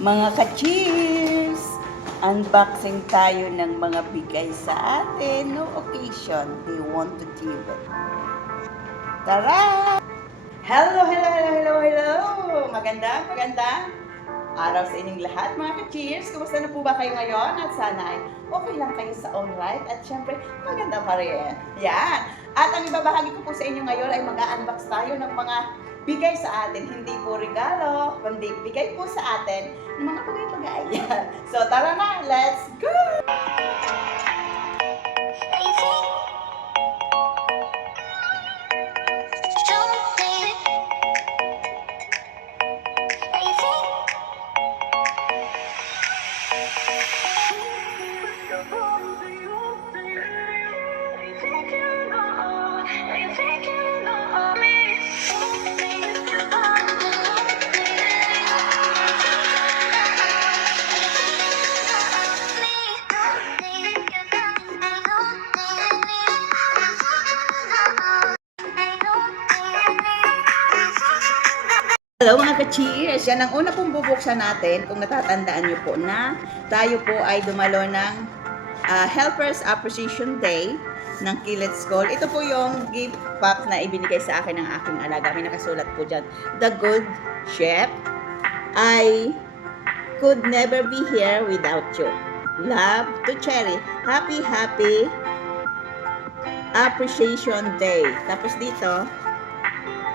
Mga ka-cheers! Unboxing tayo ng mga bigay sa atin. No occasion, they want to give it. Tara! Hello, hello, hello, hello, hello! Magandang araw sa inyong lahat mga ka-cheers. Kumusta na po ba kayo ngayon? At sana ay okay lang kayo sa all right. At syempre, maganda pa rin. Yan! At ang ibabahagi ko po sa inyo ngayon ay mag-unbox tayo ng mga bigay sa atin. Hindi po regalo, kundi bigay po sa atin ng mga bagay-bagay. Yan. So tara na, let's go! Hello mga ka-cheers! Yan ang una pong bubuksan natin kung natatandaan nyo po na tayo po ay dumalo ng Helpers Appreciation Day ng Kilid School. Ito po yung gift pack na ibinigay sa akin ng aking alaga. May nakasulat po dyan. The Good Chef, I could never be here without you. Love to Cherry. Happy Appreciation Day. Tapos dito,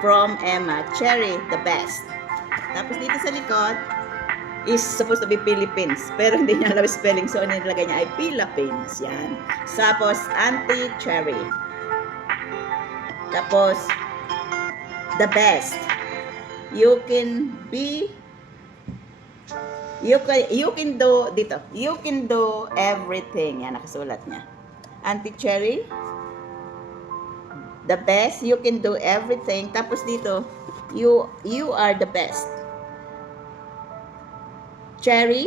from Emma, Cherry, the best. Tapos dito sa likod, is supposed to be Philippines. Pero hindi niya alam spelling, so nilagay niya ay Philippines. Yan. Tapos, Auntie Cherry. Tapos, the best. You can do, dito, you can do everything. Yan, nakasulat niya. Auntie Cherry, the best, you can do everything. Tapos dito, you are the best. Cherry,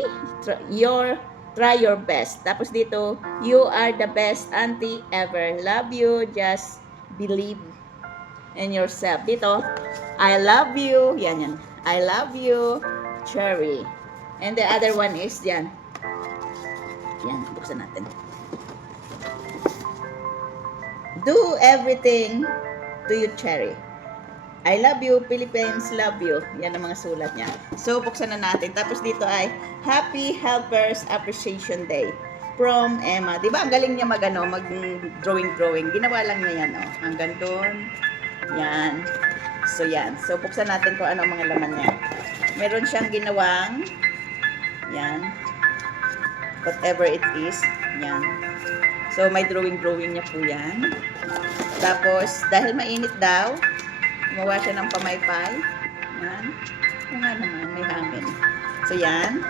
try your best. Tapos dito, you are the best auntie ever. Love you, just believe in yourself. Dito, I love you. Yan. I love you, Cherry. And the other one is yan. Yan, buksan natin. Do everything to you, Cherry. I love you, Philippines, love you. Yan ang mga sulat niya. So, buksan na natin. Tapos dito ay Happy Helpers Appreciation Day from Emma. Diba, ang galing niya mag-drawing. Ginawa lang niya yan, oh. Hanggang doon. Yan. So, yan. So, buksan natin kung ano ang mga laman niya. Meron siyang ginawang, yan, whatever it is. Yan. So, may drawing niya po yan. Tapos, dahil mainit daw, gumawa siya ng pamaypay. Yan. Yung nga naman, may hangin. So, yan.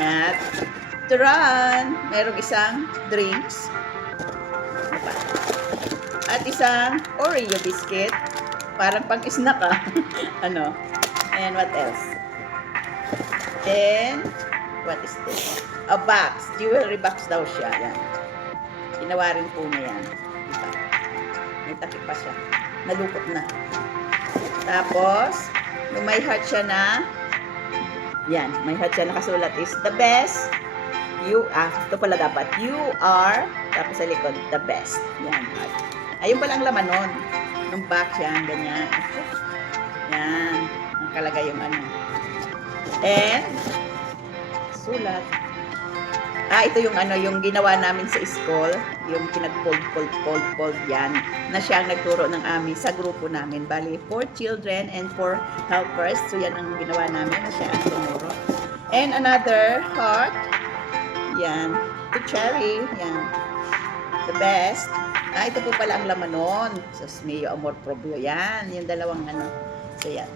At, turan, mayroong isang drinks. At isang Oreo biscuit. Parang pang-snack ah. Ano? And what else? Then, what is this? A box. Jewelry box daw siya. Yan. Ginawa rin po na yan. Diba? May takip pa siya. Nalukot na. Tapos, may heart siya na, yan, may heart siya nakasulat is, the best, ito pala dapat, you are, tapos sa likod, the best. Yan, heart. Ayun pala ang laman nun. Nung box yan, ganyan. Yan, nakalagay yung ano. And, sulat. Ito yung ano, yung ginawa namin sa school, yung pinag-fold yan, na siya ang nagturo ng amin sa grupo namin. Bali, 4 children and 4 helpers. So, yan ang ginawa namin na siya ang tumuro. And another heart. Yan. To Cherry. Yan. The best. Ito po pala ang laman nun. Sus mio, amor proprio. Yan. Yung dalawang ano. So, yan.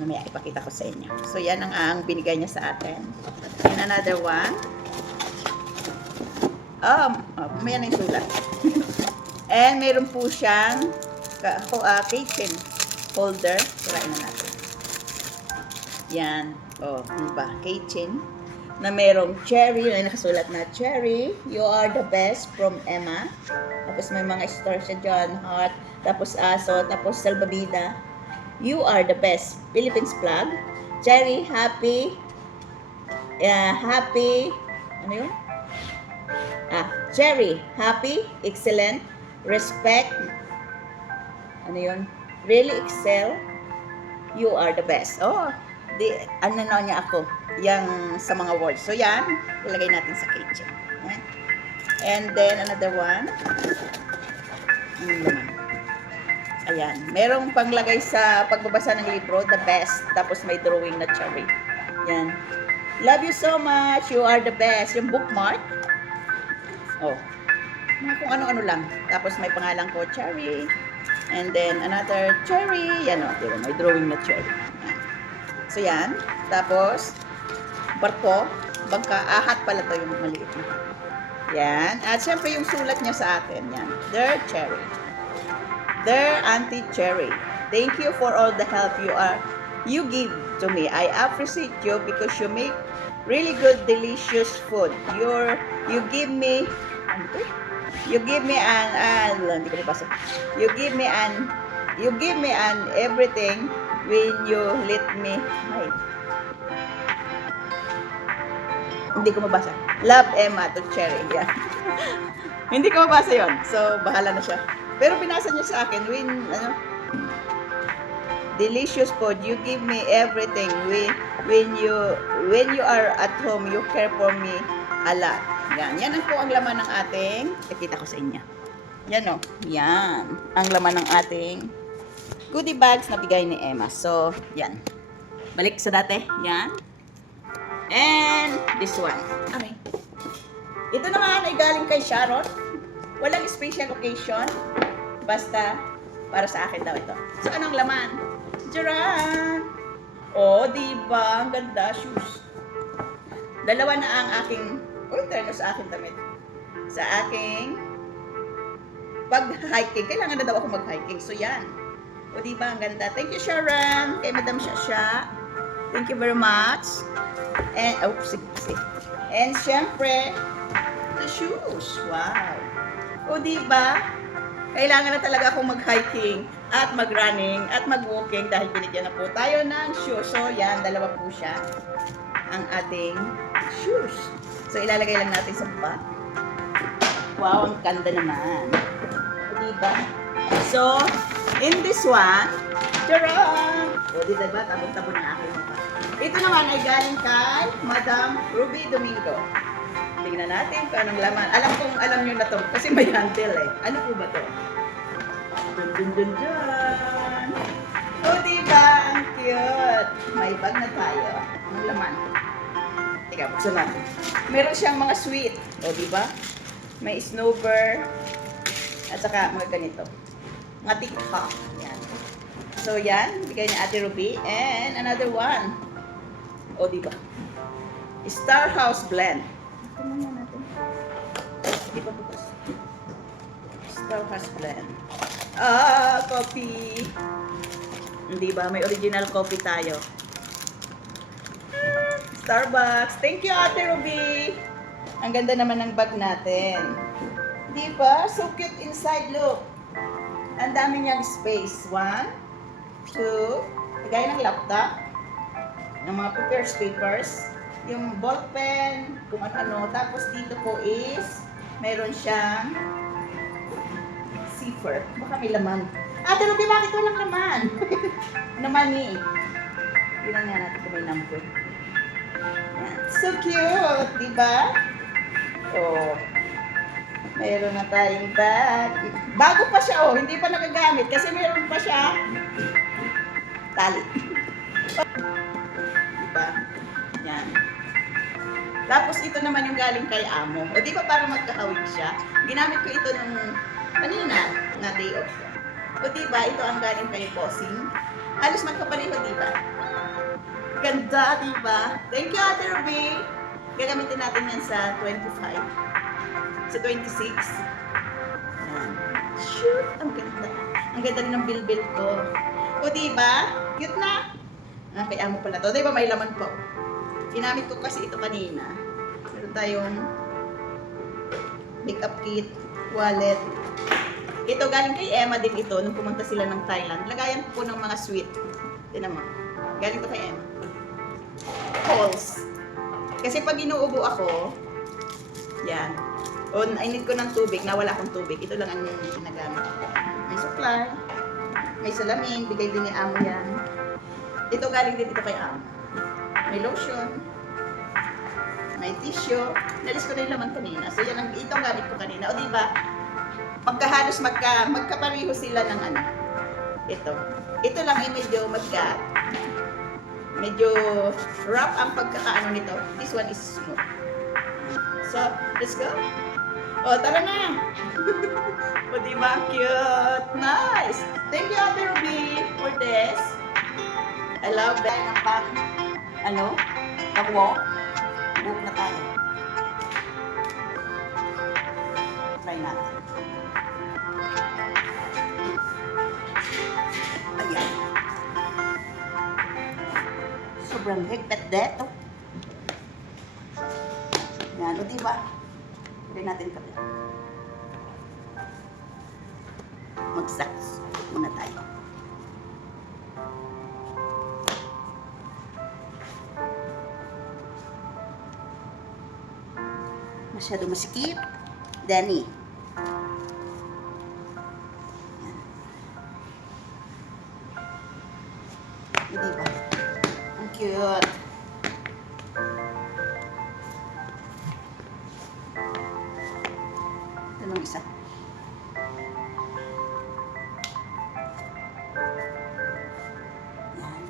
Mamaya ipakita ko sa inyo. So, yan ang binigay niya sa atin. And another one. May na yung sulat. And mayroon po siyang kitchen holder. Tirain na natin. Yan. Diba? Kitchen. Na mayroong Cherry. May nakasulat na Cherry, you are the best from Emma. Tapos may mga stars siya dyan. Heart. Tapos aso. Tapos salbabida. You are the best. Philippines flag. Cherry, happy. Happy. Ano yun? Cherry, happy, excellent, respect. Ano yun? Really excel. You are the best. Oh, ano na niya ako. Yang sa mga words. So, yan. Ilagay natin sa kitchen. Yan. And then, another one. Ayan. Merong panglagay sa pagbabasa ng libro, the best. Tapos may drawing na cherry. Yan. Love you so much. You are the best. Yung bookmark. Oh. Mga kung ano-ano lang. Tapos may pangalan ko, cherry. And then, another cherry. Yan o. Diba? May drawing na cherry. Yan. So, yan. Tapos, barko. Bangka. Ahat pala to yung maliit na. Yan. At syempre, yung sulat niya sa atin. Yan. Dear Cherry. Dear Auntie Cherry. Thank you for all the help you give to me. I appreciate you because you make really good, delicious food. You give me an everything when you let me. Ay. Hindi ko mabasa. Love, Emma to Cherry. Yeah. Hindi ko mabasa yon. So, bahala na siya. Pero binasa niya sa akin delicious food. You give me everything. When you are at home, you care for me a lot. Yan. Yan ang po ang laman ng ating, ipita ko sa inyo. Yan o. Yan. Ang laman ng ating goodie bags na bigay ni Emma. So, yan. Balik sa dati. Yan. And this one. Okay. Ito naman ay galing kay Sharon. Walang special occasion. Basta, para sa akin daw ito. So, anong laman? Charan! Oh, diba? Ang ganda. Shoes. Dalawa na ang aking, terno sa akin damit. Sa aking pag-hiking. Kailangan na daw ako mag-hiking. So, yan. O, diba? Ang ganda. Thank you, Sharon. Kay Madam Shasha. Thank you very much. And, and syempre, the shoes. Wow. O, diba? Kailangan na talaga akong mag-hiking at mag-running at mag-walking dahil binigyan na po tayo ng shoes. So, yan, dalawa po siya ang ating shoes. So, ilalagay lang natin sa bag. Wow, ang ganda naman. Diba? So, in this one, tara! O, diba? Tabon-tabon na aking mukha. Ito naman ay galing kay Madam Ruby Domingo. Tingnan natin kung anong laman. Alam nyo na to kasi may handle eh. Ano po ba to? Dun dun dun dun. O, diba? Ang cute. May bag na tayo. Anong laman? Teka, buksan natin. Meron siyang mga sweet. O, diba? May snowbird. At saka mga ganito. Mga tikha. Yan. So, yan. Bigay ni Ate Ruby. And another one. O, diba? Star House Blend. Tingnan natin. Di ba bukas? Star House Blend. Coffee. Hindi ba? May original coffee tayo. Starbucks. Thank you, Ate Ruby. Ang ganda naman ng bag natin. Di ba? So cute inside. Look. Ang dami niyang space. 1, 2. Lagay ng laptop. Ng mga papers. Yung ball pen, kung ano-ano. Tapos dito po is, meron siyang zipper. Baka may laman. Ate Ruby, bakit walang laman? Naman eh. Tingnan nga natin kung may number. Yan. So cute, diba? Oh. Meron na tayong bag. Bago pa siya, oh. Hindi pa nagagamit kasi meron pa siya tali. Diba? Yan. Tapos ito naman yung galing kay Amo. O di ba parang magkahawig siya? Ginamit ko ito nung kanina na day off ko. O di ba ito ang galing kay Bossing? Halos magkapareho, di ba? Ganda, di ba? Thank you, Ate Ruby. Gagamitin natin yan sa 25. Sa 26. Yan. Shoot, ang ganda. Ang ganda rin ng bilbil ko. O di ba? Cute na. Kay Amo pala to. Di ba may laman po? Ginamit ko kasi ito kanina. Meron tayong makeup kit, wallet. Ito galing kay Emma din ito nung pumunta sila ng Thailand. Lagayan po ng mga sweet. Tingnan mo. Galing to kay Emma. bubbles. Kasi pag inuubo ako, yan. O, I need ko ng tubig, nawala akong tubig. Ito lang ang ginagamit ko. May supply, may salamin, bigay din ni Amo yan. Ito galing din dito kay Amo. May lotion, may tissue. Nalis ko na yung laman kanina. So yan ang itong gamit ko kanina. O diba, pagkahalos magkapareho sila ng ano. Ito lang ay medyo rough ang pagkakaano nito. This one is smooth. So, let's go. O, tara na. O, diba? Cute. Nice. Thank you, Ate Ruby, for this. I love that. Pag-walk. Walk na tayo. Try natin. Ayan. Sobrang higpit dito. Yan, o diba? Pwede natin ito. Mag-saks muna tayo. Masyado masikip. Danny. Yan. O diba? Ang cute. Ito lang isa. Yan.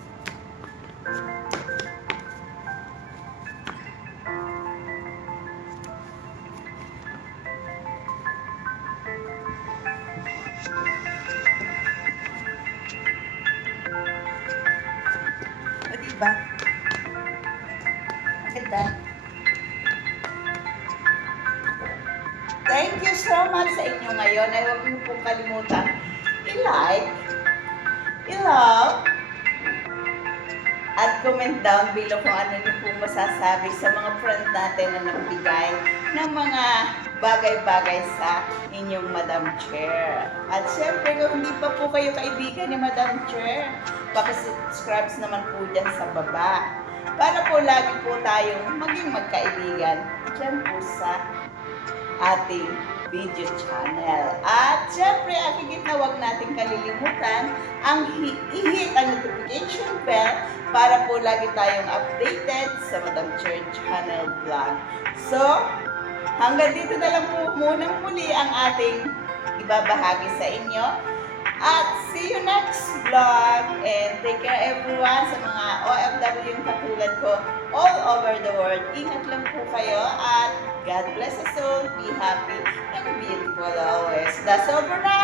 O diba? Ang ganda. Thank you so much sa inyo ngayon. Ay huwag niyo pong kalimutan i-like, i-love, at comment down below kung ano niyo pong masasabi sa mga friends natin na nagbigay ng mga bagay-bagay sa inyong Madam Chair. At syempre, kung hindi pa po kayo kaibigan ni Madam Chair, pakisubscribe naman po dyan sa baba. Para po lagi po tayong maging magkaibigan dyan po sa ating video channel. At syempre, ang higit na huwag natin kalilimutan ang i-hit ang notification bell para po lagi tayong updated sa Madam Chair Channel Vlog. So, hanggang dito na lang po munang muli ang ating ibabahagi sa inyo. At see you next vlog. And take care everyone sa mga OFW yung katulad ko all over the world. Ingat lang po kayo at God bless us all. Be happy and beautiful always. That's all for now.